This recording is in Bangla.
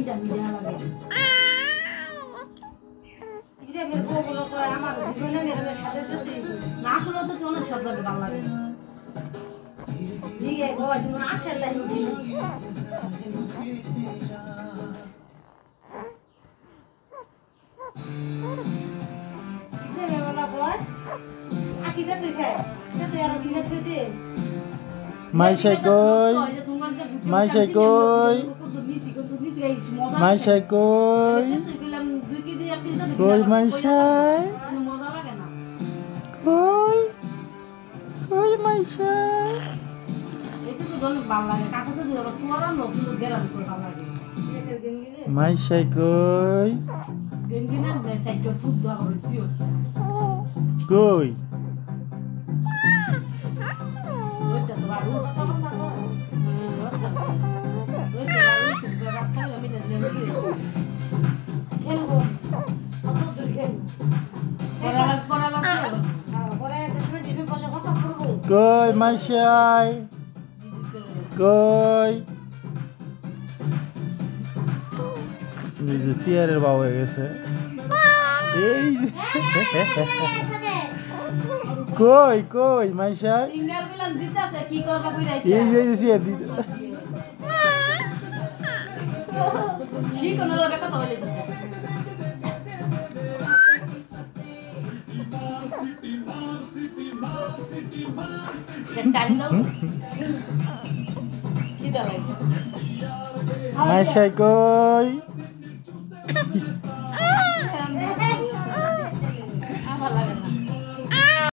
মিঠা মিঠা লাগে এটা মেরে বউগুলো কয় আমার জীবনে মেরে সাথে দিতে না আসলে তো অনেক স্বাদ লাগে ভালো লাগে ঠিক আছে বাবা তুমি আসেন লাইন দিলে Maishay koy. Maishay koy. Maishay koy. Koy Maishay. Koy. Koy Maishay. Maishay koy. Koy. Koy Maishay. Koy. Ni siarer বাবা হয়ে গেছে এই কই কই Maishay সিঙ্গেল বিলান দিতাছে কি করবা কইরা এই যে সিয়ার দিতে শিখনো লাগে কথা বলে চাল দাও কি দাও Maishay koy